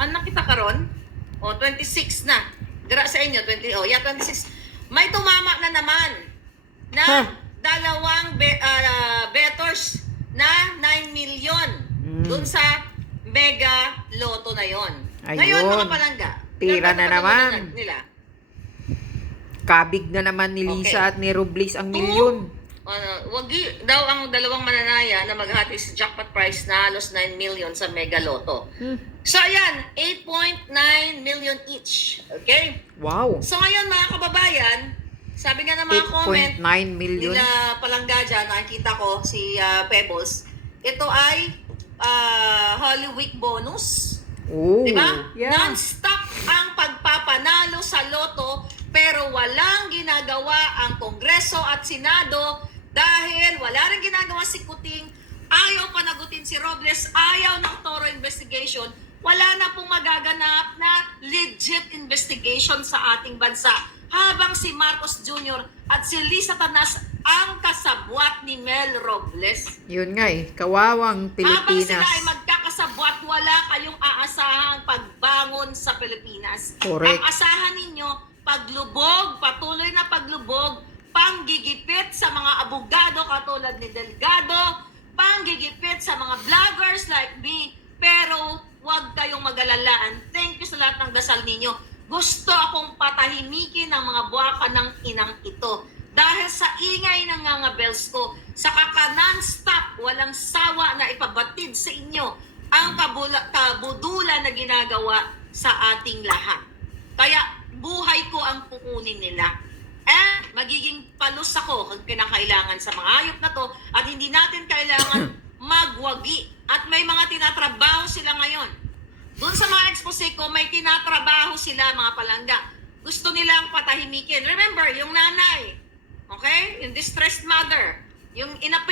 Anak kita karon? O, 26 na. Dira sa inyo, 26. May tumama na naman na dalawang bettors na 9 million dun sa Mega Lotto na yon. Ngayon, mga palangga, tira na naman. Nila. Kabig na naman ni Lisa at ni Robles ang milyon. Wagi daw ang dalawang mananaya na maghati sa jackpot prize na halos 9 million sa Mega Lotto. So ayan, 8.9 million each. Okay? Wow. So ngayon mga kababayan, sabi nga ng mga comment 8.9 million. nila palangga dyan, nakikita ko si Pebbles, ito ay Holy Week bonus. Oh, diba? yeah. Non-stop ang pagpapanalo sa Lotto pero walang ginagawa ang Kongreso at Senado dahil wala rin ginagawa si Kuting, ayaw panagutin si Robles, ayaw ng thorough investigation, wala na pong magaganap na legit investigation sa ating bansa. Habang si Marcos Jr. at si Lisa Tanas ang kasabwat ni Mel Robles. Yun nga eh, kawawang Pilipinas. Habang sila ay magkakasabwat, wala kayong aasahang pagbangon sa Pilipinas. Correct. Ang asahan ninyo, paglubog, patuloy na paglubog, panggigipit sa mga abogado katulad ni Delgado, panggigipit sa mga vloggers like me, pero huwag kayong mag-alalaan. Thank you sa lahat ng dasal ninyo. Gusto akong patahimikin ang mga buwaka ng inang ito. Dahil sa ingay ng mga bells ko, sa non-stop, walang sawa na ipabatid sa inyo ang kabudulan na ginagawa sa ating lahat. Kaya buhay ko ang kukunin nila. Magiging palus ako kung kinakailangan sa mga hayop na to at hindi natin kailangan magwagi. At may mga tinatrabaho sila ngayon. Doon sa mga expose ko, may tinatrabaho sila mga palangga. Gusto nilang patahimikin. Remember, yung nanay, okay? Yung distressed mother, yung